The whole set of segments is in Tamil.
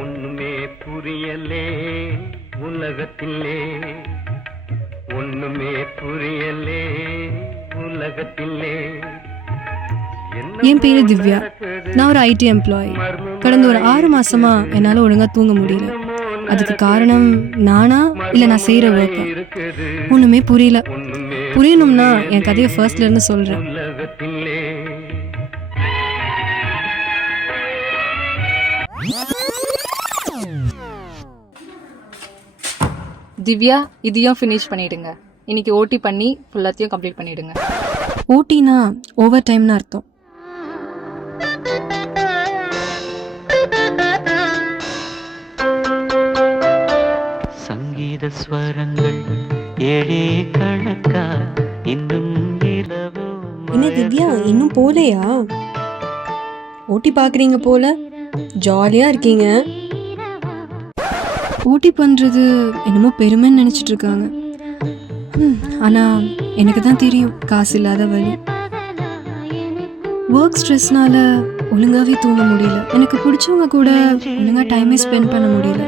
ஒண்ணுமே புரியலே உலகத்திலே, ஒண்ணுமே புரியலே உலகத்திலே. என் பேரு திவ்யா. நான் ஒரு ஐடி எம்ப்ளாயி. கடந்த ஒரு 6 மாசமா என்னால் ஒழுங்கா தூங்க முடியல. அதுக்கு காரணம் நானா இல்லை நான் செய்கிற ஒர்க்கா? ஒன்றுமே புரியல. புரியணும்னா என் கதையை ஃபர்ஸ்ட்ல இருந்து சொல்கிறேன். திவ்யா, இதையும் ஃபினிஷ் பண்ணிடுங்க. இன்னைக்கு ஓடி பண்ணி ஃபுல்லாத்தையும் கம்ப்ளீட் பண்ணிடுங்க. ஓட்டினா ஓவர் டைம்னு அர்த்தம். சங்கீத ஸ்வரங்கள் ஏழே கணக்கா இன்னும் இரவோ. என்ன திவ்யா இன்னும் போலையா? ஓட்டி பார்க்குறீங்க போல, ஜாலியாக இருக்கீங்க. ஓட்டி பண்ணுறது என்னமோ பெருமைன்னு நினச்சிட்டு இருக்காங்க. ஆனால் எனக்கு தான் தெரியும் காசு இல்லாத வழி. ஒர்க் ஸ்ட்ரெஸ்னால ஒழுங்காகவே தூங்க முடியல. எனக்கு பிடிச்சவங்க கூட ஒழுங்காக டைமே ஸ்பெண்ட் பண்ண முடியல.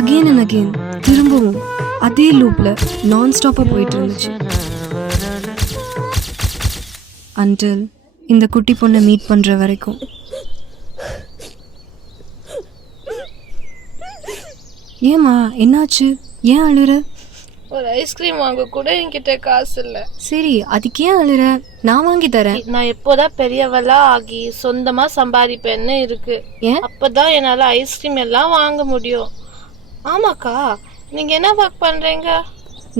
அகெயின் அண்ட் அகெயின் திரும்பவும் அதே லூப்பில் நான் ஸ்டாப்பாக போயிட்டு இருந்துச்சு. அன்டில் இந்த குட்டி பொண்ணை மீட் பண்ணுற வரைக்கும். ஏம்மா என்னாச்சு? ஏன் அழுற? ஒரு ஐஸ்கிரீம் வாங்க கூட என்கிட்ட காசு இல்ல. சரி அதுக்கு ஏன் அழுற? நான் வாங்கி தரேன். நான் எப்போதான் பெரியவளா ஆகி சொந்தமா சம்பாதிப்பேன்னு இருக்கு. ஏன்? அப்பதான் என்னால ஐஸ்கிரீம் எல்லாம் வாங்க முடியும். ஆமாக்கா, நீங்க என்ன ஒர்க் பண்றீங்க?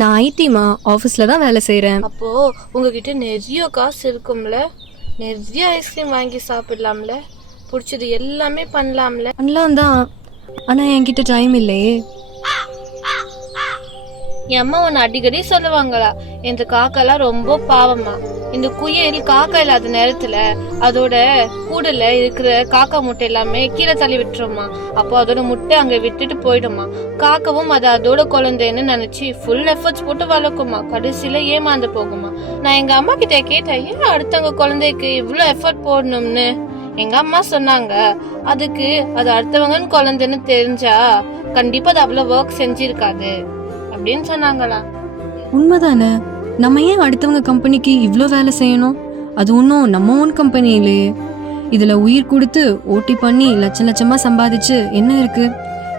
நான் ஐடிமா, ஆஃபீஸில் தான் வேலை செய்கிறேன். அப்போ உங்ககிட்ட நிறைய காசு இருக்கும்ல, நிறைய ஐஸ்கிரீம் வாங்கி சாப்பிடலாம்ல, பிடிச்சது எல்லாமே பண்ணலாம்ல. பண்ணலாம் தான், ஆனால் என்கிட்ட டைம் இல்லையே. என் அம்மா உன்னை அடிக்கடி சொல்லுவாங்களா, இந்த காக்கெல்லாம் ரொம்ப பாவமா. இந்த குயில் காக்கா இல்லாத நேரத்துல அதோட கூடல இருக்கிற காக்கா முட்டை எல்லாமே கீழே தள்ளி விட்டுருமா. அப்போ அதோட முட்டை அங்க விட்டுட்டு போயிடுமா. காக்கவும் அது அதோட குழந்தைன்னு நினைச்சு ஃபுல் எஃபர்ட்ஸ் போட்டு வளர்க்குமா. கடைசியில ஏமாந்து போகுமா. நான் எங்க அம்மா கிட்ட கேட்டேன், ஏன் அடுத்தவங்க குழந்தைக்கு இவ்வளவு எஃபர்ட் போடணும்னு. எங்க அம்மா சொன்னாங்க, அதுக்கு அது அடுத்தவங்கன்னு குழந்தைன்னு தெரிஞ்சா கண்டிப்பா அது அவ்வளவு ஒர்க் செஞ்சிருக்காது அப்படின்னு சொன்னாங்களா. உண்மைதானே? நம்ம ஏன் அடுத்தவங்க கம்பெனிக்கு இவ்வளோ வேலை செய்யணும்? அது ஒன்றும் நம்ம ஓன் கம்பெனியிலே. இதில் உயிர் கொடுத்து ஓட்டி பண்ணி லட்சம் லட்சமாக சம்பாதிச்சு என்ன இருக்கு?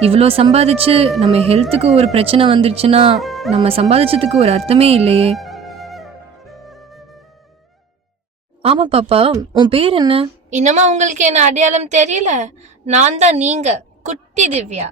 இவ்வளோ சம்பாதிச்சு நம்ம ஹெல்த்துக்கு ஒரு பிரச்சனை வந்துருச்சுன்னா நம்ம சம்பாதிச்சதுக்கு ஒரு அர்த்தமே இல்லையே. ஆமா பாப்பா, உன் பேர் என்ன? இன்னுமா உங்களுக்கு என்ன அடையாளம் தெரியல? நான் தான் நீங்க குட்டி திவ்யா.